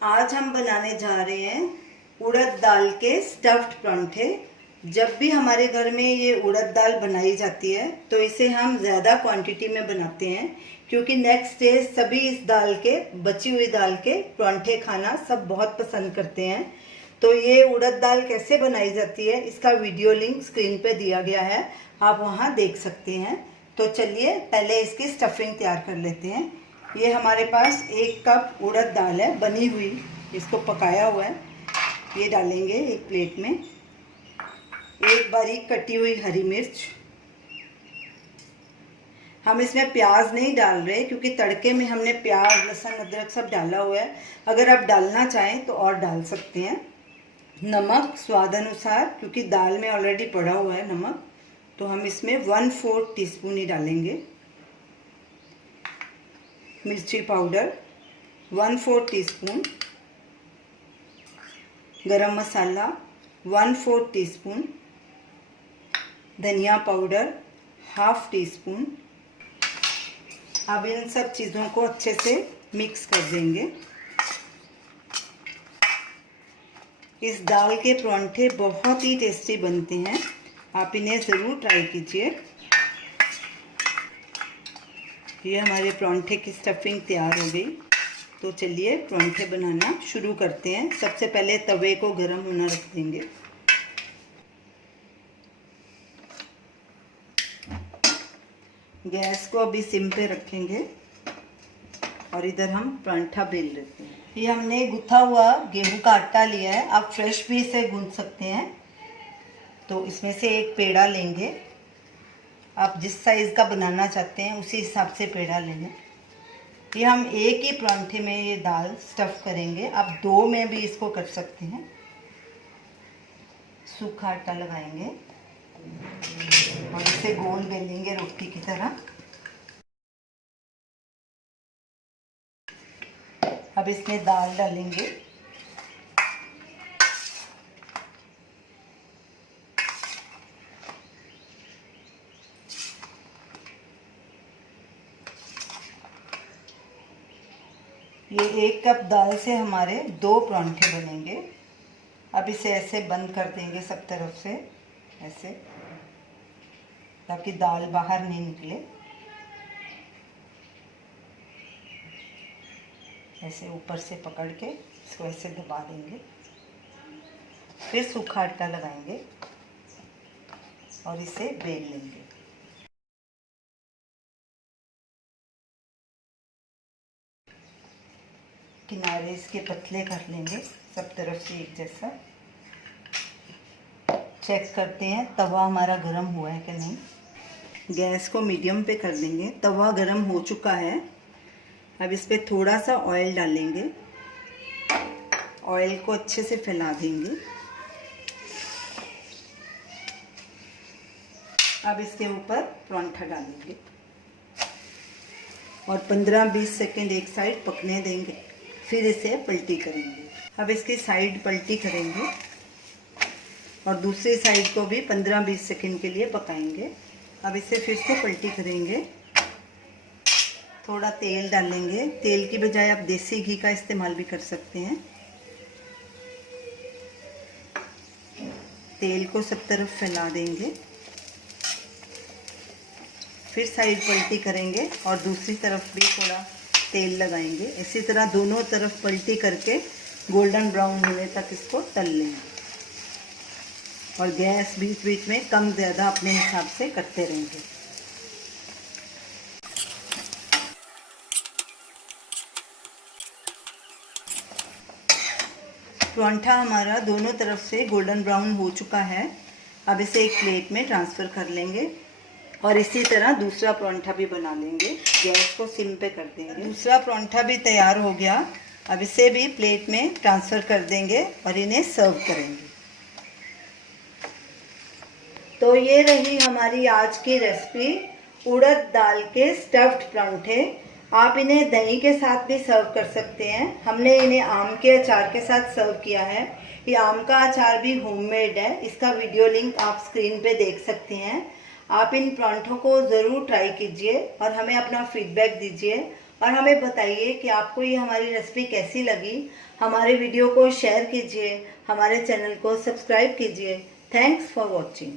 आज हम बनाने जा रहे हैं उड़द दाल के स्टफ्ड परांठे। जब भी हमारे घर में ये उड़द दाल बनाई जाती है तो इसे हम ज़्यादा क्वांटिटी में बनाते हैं, क्योंकि नेक्स्ट डे सभी इस दाल के बची हुई दाल के परांठे खाना सब बहुत पसंद करते हैं। तो ये उड़द दाल कैसे बनाई जाती है इसका वीडियो लिंक स्क्रीन पे दिया गया है, आप वहाँ देख सकते हैं। तो चलिए पहले इसकी स्टफिंग तैयार कर लेते हैं। ये हमारे पास 1 कप उड़द दाल है बनी हुई, इसको पकाया हुआ है। ये डालेंगे एक प्लेट में। एक बारीक कटी हुई हरी मिर्च। हम इसमें प्याज नहीं डाल रहे क्योंकि तड़के में हमने प्याज लहसुन अदरक सब डाला हुआ है। अगर आप डालना चाहें तो और डाल सकते हैं। नमक स्वाद अनुसार, क्योंकि दाल में ऑलरेडी पड़ा हुआ है नमक, तो हम इसमें 1/4 टीस्पून ही डालेंगे। मिर्ची पाउडर 1/4 टीस्पून। गरम मसाला 1/4 टीस्पून। धनिया पाउडर 1/2 टीस्पून। अब इन सब चीज़ों को अच्छे से मिक्स कर देंगे। इस दाल के परांठे बहुत ही टेस्टी बनते हैं, आप इन्हें ज़रूर ट्राई कीजिए। ये हमारे परांठे की स्टफिंग तैयार हो गई। तो चलिए परांठे बनाना शुरू करते हैं। सबसे पहले तवे को गर्म होना रख देंगे। गैस को अभी सिम पे रखेंगे और इधर हम परांठा बेल लेते हैं। ये हमने गुथा हुआ गेहूं का आटा लिया है, आप फ्रेश भी इसे गूंथ सकते हैं। तो इसमें से एक पेड़ा लेंगे, आप जिस साइज़ का बनाना चाहते हैं उसी हिसाब से पेड़ा लेंगे। ये हम एक ही परांठे में ये दाल स्टफ़ करेंगे, आप 2 में भी इसको कर सकते हैं। सूखा आटा लगाएंगे और इसे गोल बेलेंगे रोटी की तरह। अब इसमें दाल डालेंगे। ये 1 कप दाल से हमारे 2 परांठे बनेंगे। अब इसे ऐसे बंद कर देंगे सब तरफ से, ऐसे, ताकि दाल बाहर नहीं निकले। ऐसे ऊपर से पकड़ के इसको ऐसे दबा देंगे। फिर सूखा आटा लगाएंगे और इसे बेल लेंगे। किनारे इसके पतले कर लेंगे, सब तरफ से एक जैसा। चेक करते हैं तवा हमारा गर्म हुआ है कि नहीं। गैस को मीडियम पे कर देंगे। तवा गर्म हो चुका है। अब इस पर थोड़ा सा ऑयल डालेंगे। ऑयल को अच्छे से फैला देंगे। अब इसके ऊपर परांठा डालेंगे और 15-20 सेकेंड एक साइड पकने देंगे, फिर इसे पलटी करेंगे। अब इसकी साइड पलटी करेंगे और दूसरी साइड को भी 15-20 सेकेंड के लिए पकाएंगे। अब इसे फिर से पलटी करेंगे। थोड़ा तेल डालेंगे, तेल की बजाय आप देसी घी का इस्तेमाल भी कर सकते हैं। तेल को सब तरफ फैला देंगे, फिर साइड पलटी करेंगे और दूसरी तरफ भी थोड़ा तेल लगाएंगे। इसी तरह दोनों तरफ पलटी करके गोल्डन ब्राउन होने तक इसको तल लेंगे और गैस बीच बीच में कम ज़्यादा अपने हिसाब से करते रहेंगे। परांठा हमारा दोनों तरफ से गोल्डन ब्राउन हो चुका है। अब इसे एक प्लेट में ट्रांसफ़र कर लेंगे और इसी तरह दूसरा परांठा भी बना लेंगे। गैस को सिम पे कर देंगे। दूसरा परांठा भी तैयार हो गया। अब इसे भी प्लेट में ट्रांसफ़र कर देंगे और इन्हें सर्व करेंगे। तो ये रही हमारी आज की रेसिपी, उड़द दाल के स्टफ्ड परांठे। आप इन्हें दही के साथ भी सर्व कर सकते हैं। हमने इन्हें आम के अचार के साथ सर्व किया है। ये आम का अचार भी होममेड है, इसका वीडियो लिंक आप स्क्रीन पे देख सकते हैं। आप इन परांठों को ज़रूर ट्राई कीजिए और हमें अपना फीडबैक दीजिए। और हमें बताइए कि आपको ये हमारी रेसिपी कैसी लगी। हमारे वीडियो को शेयर कीजिए, हमारे चैनल को सब्सक्राइब कीजिए। Thanks for watching.